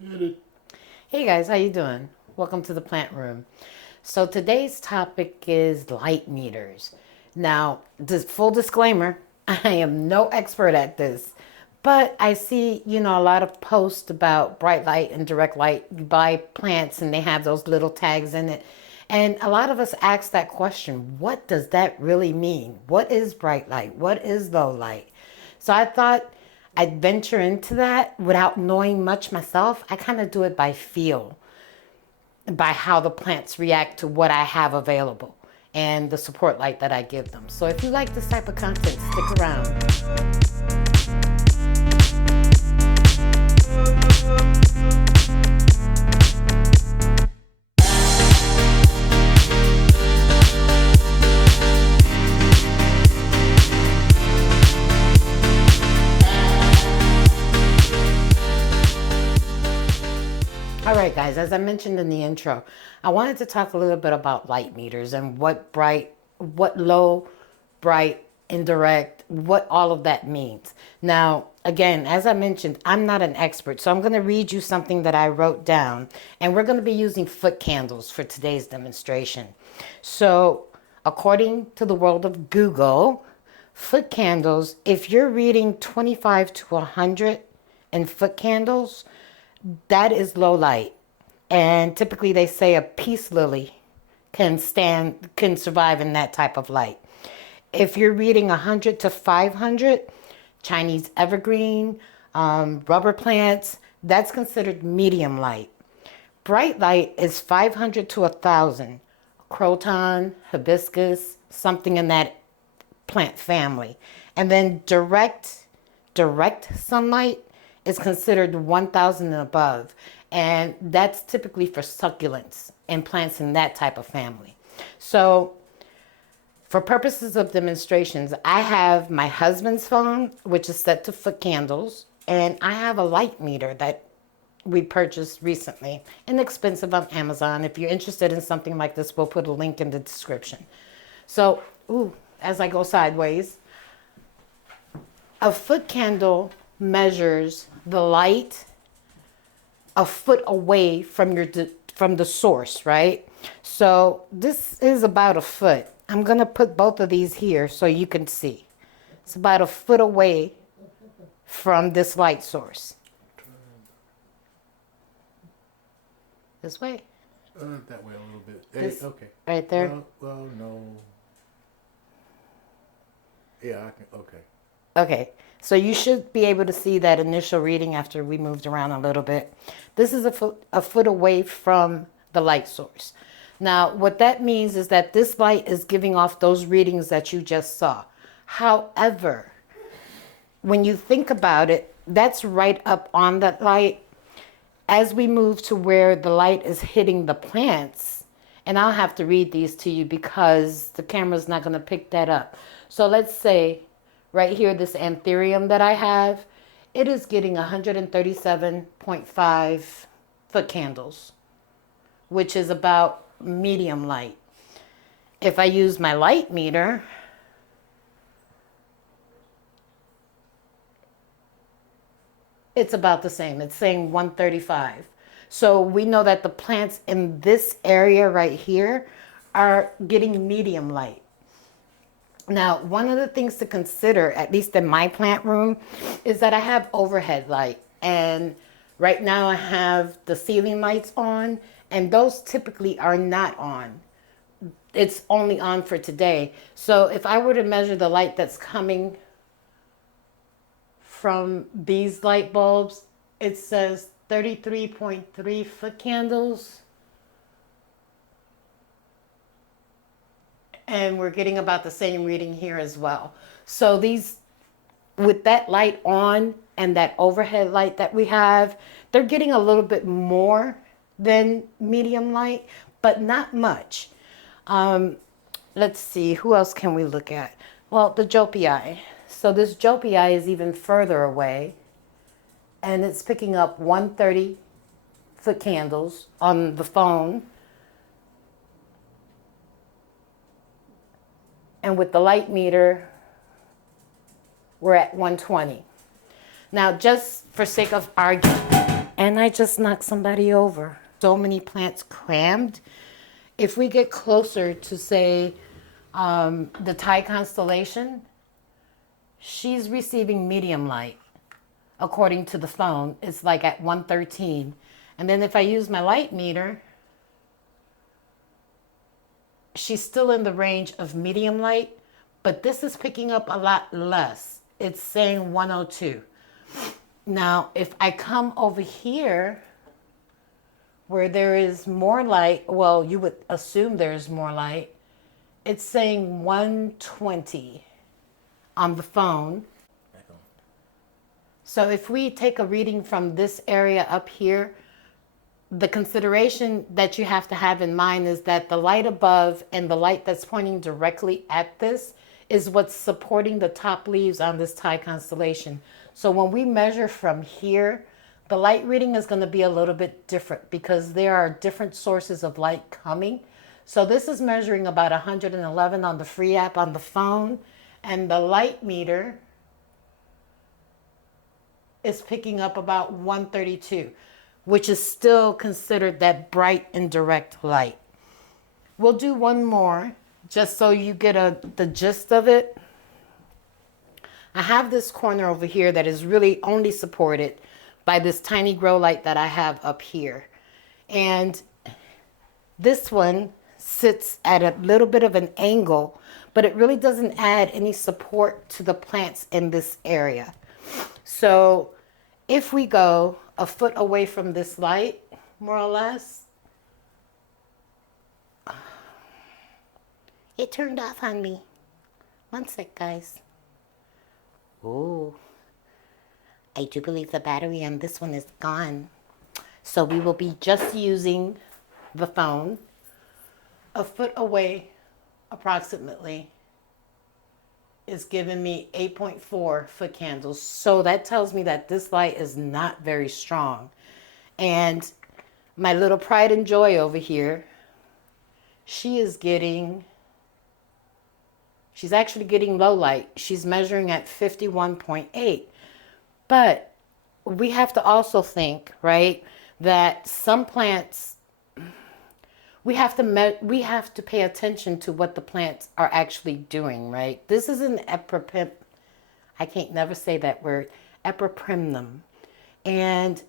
Hey guys, how you doing? Welcome to the plant room. So today's topic is light meters. Now, just full disclaimer, I am no expert at this, but I see, a lot of posts about bright light and direct light. You buy plants and they have those little tags in it. And a lot of us ask that question, what does that really mean? What is bright light? What is low light? So I thought I'd venture into that without knowing much myself. I kind of do it by feel, by how the plants react to what I have available and the support light that I give them. So if you like this type of content, stick around. All right, guys, as I mentioned in the intro, I wanted to talk a little bit about light meters and what bright, what low, bright, indirect, what all of that means. Now, again, as I mentioned, I'm not an expert, so I'm going to read you something that I wrote down, and we're going to be using foot candles for today's demonstration. So, according to the world of Google, foot candles, if you're reading 25 to 100 in foot candles, that is low light. And typically they say a peace lily can survive in that type of light. If you're reading 100 to 500, Chinese evergreen, rubber plants, that's considered medium light. Bright light is 500 to 1,000. Croton, hibiscus, something in that plant family. And then direct sunlight is considered 1,000 and above. And that's typically for succulents and plants in that type of family. So for purposes of demonstrations, I have my husband's phone, which is set to foot candles, and I have a light meter that we purchased recently, inexpensive on Amazon. If you're interested in something like this, we'll put a link in the description. So, as I go sideways, a foot candle measures the light a foot away from from the source, right? So this is about a foot. I'm gonna put both of these here so you can see. It's about a foot away from this light source. This way? That way a little bit. This, Okay. right there? Well, no. Yeah, I can. Okay. Okay, so you should be able to see that initial reading after we moved around a little bit. This is a foot away from the light source. Now, what that means is that this light is giving off those readings that you just saw. However, when you think about it, that's right up on that light. As we move to where the light is hitting the plants, and I'll have to read these to you because the camera's not going to pick that up. So let's say right here, this anthurium that I have, it is getting 137.5 foot candles, which is about medium light. If I use my light meter, it's about the same. It's saying 135. So we know that the plants in this area right here are getting medium light. Now, one of the things to consider, at least in my plant room, is that I have overhead light. And right now I have the ceiling lights on, and those typically are not on. It's only on for today. So if I were to measure the light that's coming from these light bulbs, it says 33.3 foot candles. And we're getting about the same reading here as well. So these, with that light on and that overhead light that we have, they're getting a little bit more than medium light, but not much. Let's see, who else can we look at? Well, the Jopii. So this Jopii is even further away, and it's picking up 130 foot candles on the phone. And with the light meter, we're at 120. Now, just for sake of argument, And I just knocked somebody over. So many plants crammed. If we get closer to, say, the Thai constellation, she's receiving medium light. According to the phone, it's like at 113. And then if I use my light meter, she's still in the range of medium light, but this is picking up a lot less. It's saying 102. Now, if I come over here where there is more light, well, you would assume there's more light, it's saying 120 on the phone. So if we take a reading from this area up here, the consideration that you have to have in mind is that the light above and the light that's pointing directly at this is what's supporting the top leaves on this Thai constellation. So when we measure from here, the light reading is going to be a little bit different because there are different sources of light coming. So this is measuring about 111 on the free app on the phone, and the light meter is picking up about 132, which is still considered that bright and direct light. We'll do one more just so you get the gist of it. I have this corner over here that is really only supported by this tiny grow light that I have up here. And this one sits at a little bit of an angle, but it really doesn't add any support to the plants in this area. So if we go a foot away from this light, more or less, it turned off on me. One sec, guys. Oh, I do believe the battery on this one is gone. So we will be just using the phone. A foot away, approximately, is giving me 8.4 foot candles. So that tells me that this light is not very strong. And my little pride and joy over here, she's actually getting low light. She's measuring at 51.8. But we have to also think, right, that some plants, we have to pay attention to what the plants are actually doing, right? This is an I can't never say that word, epiprimnum. And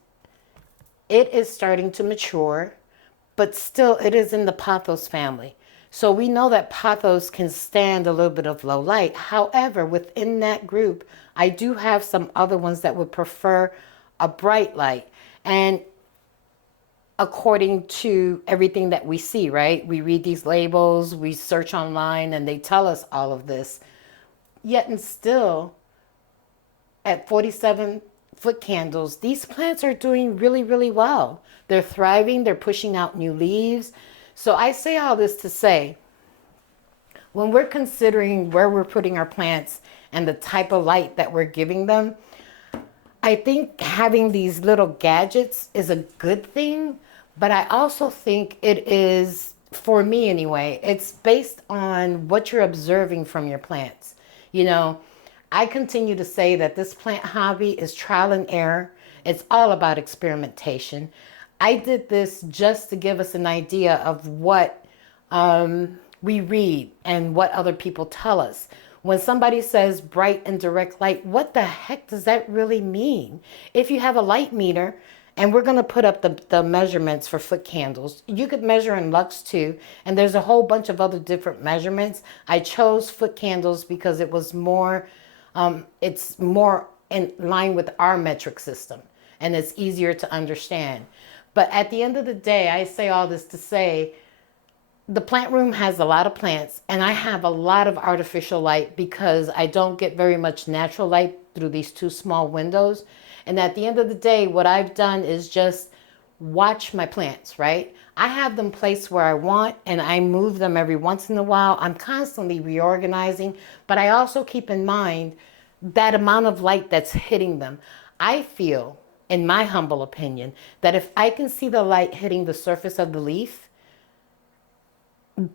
it is starting to mature, but still it is in the pothos family. So we know that pothos can stand a little bit of low light. However, within that group, I do have some other ones that would prefer a bright light. And according to everything that we see, right? We read these labels, we search online, and they tell us all of this. Yet and still, at 47 foot candles, these plants are doing really, really well. They're thriving, they're pushing out new leaves. So I say all this to say, when we're considering where we're putting our plants and the type of light that we're giving them, I think having these little gadgets is a good thing, but I also think it is, for me anyway, it's based on what you're observing from your plants. You know, I continue to say that this plant hobby is trial and error. It's all about experimentation. I did this just to give us an idea of what we read and what other people tell us. When somebody says bright and direct light, what the heck does that really mean? If you have a light meter, and we're going to put up the measurements for foot candles, you could measure in lux too, and there's a whole bunch of other different measurements. I chose foot candles because it was more, it's more in line with our metric system, and it's easier to understand. But at the end of the day, I say all this to say, the plant room has a lot of plants, and I have a lot of artificial light because I don't get very much natural light through these two small windows. And at the end of the day, what I've done is just watch my plants, right? I have them placed where I want, and I move them every once in a while. I'm constantly reorganizing, but I also keep in mind that amount of light that's hitting them. I feel, in my humble opinion, that if I can see the light hitting the surface of the leaf,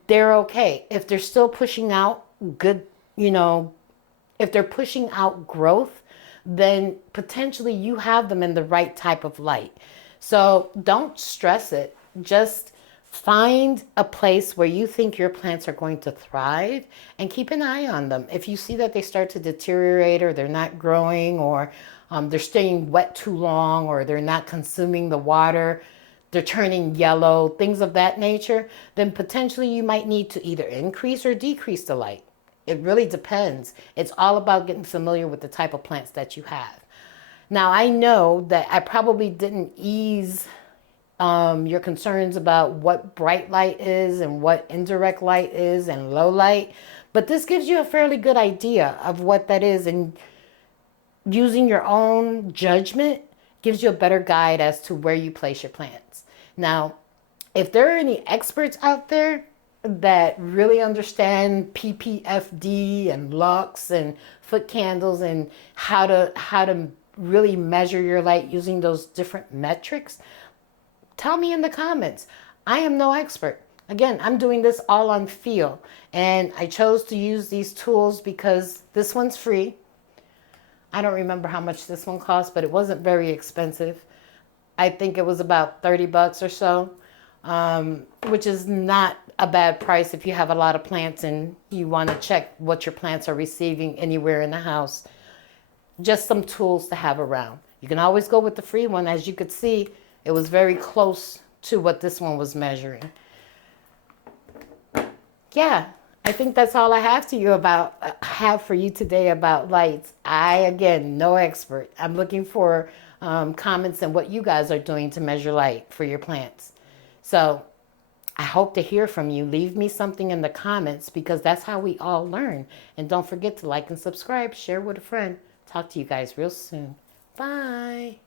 they're okay. If they're still pushing out good, if they're pushing out growth, then potentially you have them in the right type of light. So don't stress it. Just find a place where you think your plants are going to thrive and keep an eye on them. If you see that they start to deteriorate or they're not growing or they're staying wet too long or they're not consuming the water, they're turning yellow, things of that nature, then potentially you might need to either increase or decrease the light. It really depends. It's all about getting familiar with the type of plants that you have. Now, I know that I probably didn't ease your concerns about what bright light is and what indirect light is and low light, but this gives you a fairly good idea of what that is, and using your own judgment gives you a better guide as to where you place your plants. Now, if there are any experts out there that really understand PPFD and lux and foot candles and how to really measure your light using those different metrics, tell me in the comments. I am no expert. Again, I'm doing this all on feel, and I chose to use these tools because this one's free. I don't remember how much this one cost, but it wasn't very expensive. I think it was about 30 bucks or so, which is not a bad price if you have a lot of plants and you want to check what your plants are receiving anywhere in the house. Just some tools to have around. You can always go with the free one. As you could see, it was very close to what this one was measuring. Yeah, I think that's all I have for you today about lights. Again, no expert. I'm looking for comments on what you guys are doing to measure light for your plants. So I hope to hear from you. Leave me something in the comments because that's how we all learn. And don't forget to like and subscribe, share with a friend. Talk to you guys real soon. Bye.